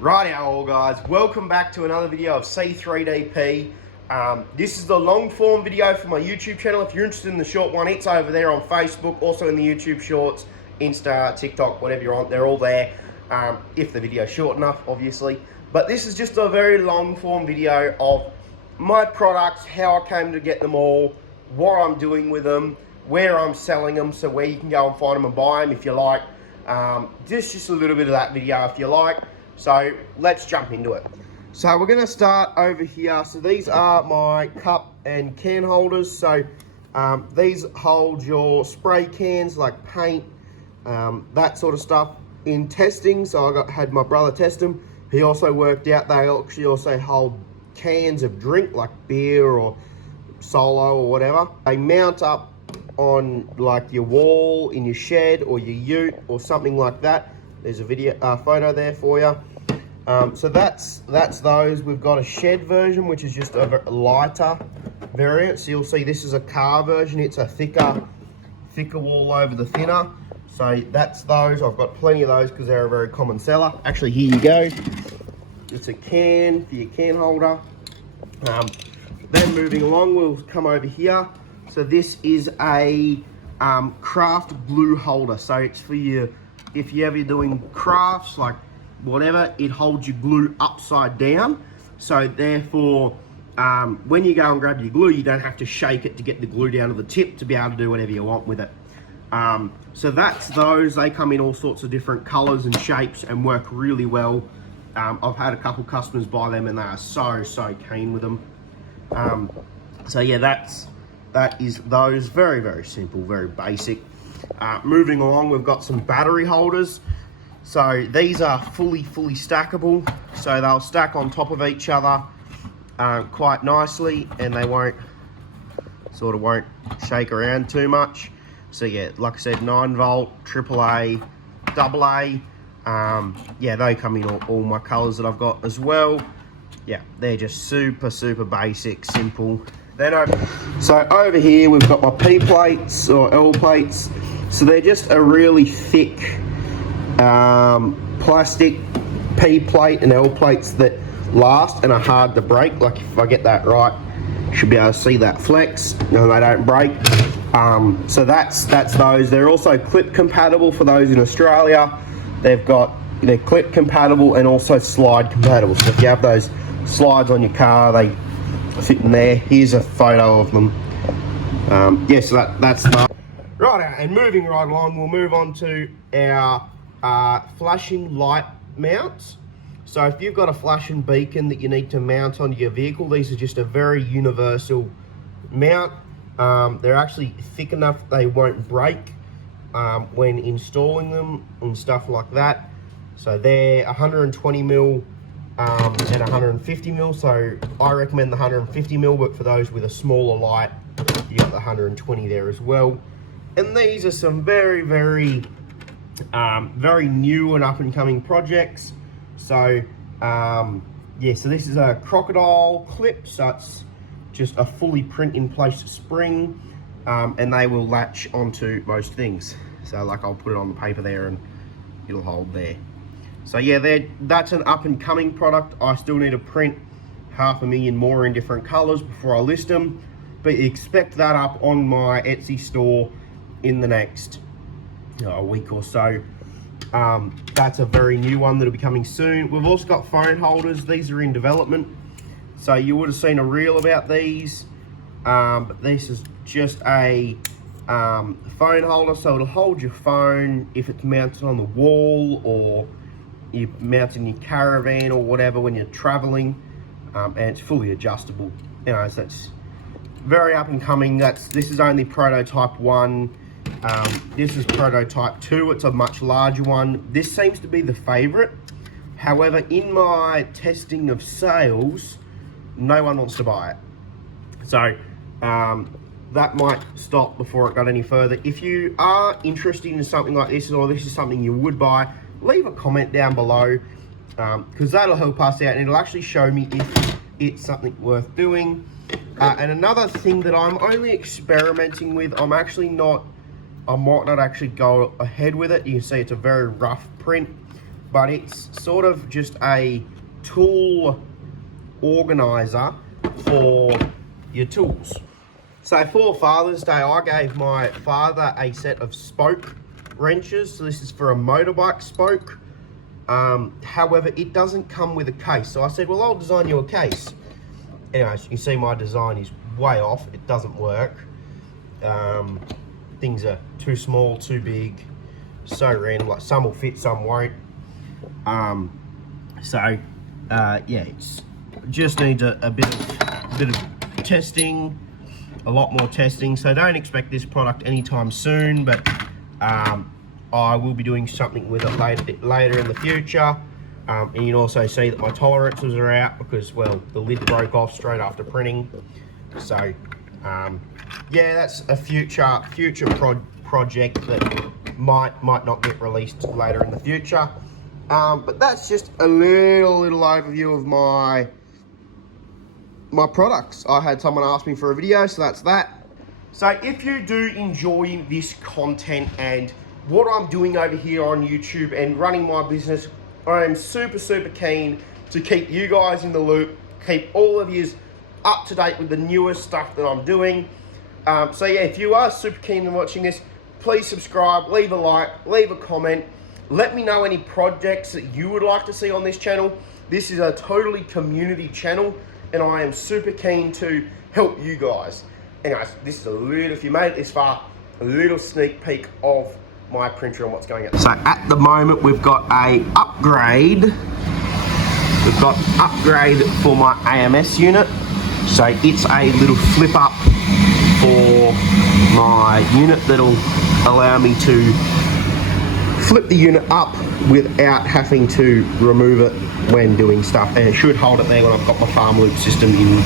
Righty all guys, welcome back to another video of C3DP. This is the long form video for my YouTube channel. If you're interested in the short one, it's over there on Facebook, also in the YouTube shorts, Insta, TikTok, whatever you're on, they're all there. If the video's short enough, obviously. But this is just a very long form video of my products, how I came to get them all, what I'm doing with them, where I'm selling them, so where you can go and find them and buy them if you like. Just a little bit of that video if you like. So let's jump into it. So we're going to start over here. So these are my cup and can holders. So these hold your spray cans like paint, that sort of stuff in testing. So had my brother test them. He also worked out they actually also hold cans of drink like beer or Solo or whatever. They mount up on like your wall in your shed or your ute or something like that. There's a video photo there for you. So that's those. We've got a shed version, which is just a lighter variant. So you'll see this is a car version. It's a thicker wall over the thinner. So that's those. I've got plenty of those because they're a very common seller. Actually, here you go. It's a can for your can holder. Then moving along, we'll come over here. So this is a craft glue holder. So it's for your, if you're ever doing crafts, like whatever, it holds your glue upside down. So therefore, when you go and grab your glue, you don't have to shake it to get the glue down to the tip to be able to do whatever you want with it. So that's those. They come in all sorts of different colors and shapes and work really well. I've had a couple customers buy them and they are so keen with them. So yeah, that is those. Very simple, very basic. Moving along, we've got some battery holders. So these are fully stackable. So they'll stack on top of each other quite nicely, and they won't shake around too much. So yeah, like I said, 9 volt, AAA, AA. Yeah, they come in all my colors that I've got as well. Yeah, they're just super basic, simple. So over here we've got my P plates or L plates. So they're just a really thick plastic P plate and L plates that last and are hard to break. Like if I get that right, you should be able to see that flex. No, they don't break. So that's those. They're also clip compatible for those in Australia. They're clip compatible and also slide compatible. So if you have those slides on your car, they fit in there. Here's a photo of them. Yeah, so that's that. Right, and moving right along, we'll move on to our flashing light mounts. So if you've got a flashing beacon that you need to mount onto your vehicle, these are just a very universal mount. They're actually thick enough they won't break when installing them and stuff like that. So they're 120 mil and 150 mil. So I recommend the 150 mil, but for those with a smaller light, you got the 120 there as well. And these are some very new and up and coming projects. So yeah, so this is a crocodile clip. So it's just a fully print in place spring, and they will latch onto most things. So like I'll put it on the paper there and it'll hold there. So yeah, that's an up and coming product. I still need to print 500,000 more in different colors before I list them, but expect that up on my Etsy store in the next week or so. That's a very new one that'll be coming soon. We've also got phone holders. These are in development. So you would have seen a reel about these, but this is just a phone holder. So it'll hold your phone if it's mounted on the wall or you mount in your caravan or whatever when you're traveling, and it's fully adjustable. You know, so it's very up and coming. This is only prototype 1. This is prototype 2. It's a much larger one. This seems to be the favorite. However, in my testing of sales, no one wants to buy it. So that might stop before it got any further. If you are interested in something like this, or this is something you would buy, leave a comment down below, because that'll help us out and it'll actually show me if it's something worth doing. And another thing that I'm only experimenting with, I might not actually go ahead with it. You can see it's a very rough print, but it's sort of just a tool organizer for your tools. So for Father's Day, I gave my father a set of spoke wrenches. So this is for a motorbike spoke. However, it doesn't come with a case. So I said, well, I'll design you a case. Anyways, you can see my design is way off. It doesn't work. Things are too small, too big, so random. Like some will fit, some won't. Yeah, it's just needs a bit of testing, a lot more testing. So don't expect this product anytime soon, but I will be doing something with it later in the future. And you can also see that my tolerances are out because, well, the lid broke off straight after printing. So yeah, that's a future project that might not get released later in the future. But that's just a little overview of my products. I had someone ask me for a video, so that's that. So if you do enjoy this content and what I'm doing over here on YouTube and running my business, I am super keen to keep you guys in the loop, keep all of you up to date with the newest stuff that I'm doing. So yeah, if you are super keen on watching this, please subscribe, leave a like, leave a comment. Let me know any projects that you would like to see on this channel. This is a totally community channel, and I am super keen to help you guys. Anyways, this is a little, if you made it this far, a little sneak peek of my printer and what's going on. So at the moment, we've got a upgrade. We've got upgrade for my AMS unit. So it's a little flip up for my unit that'll allow me to flip the unit up without having to remove it when doing stuff, and it should hold it there when I've got my farm loop system in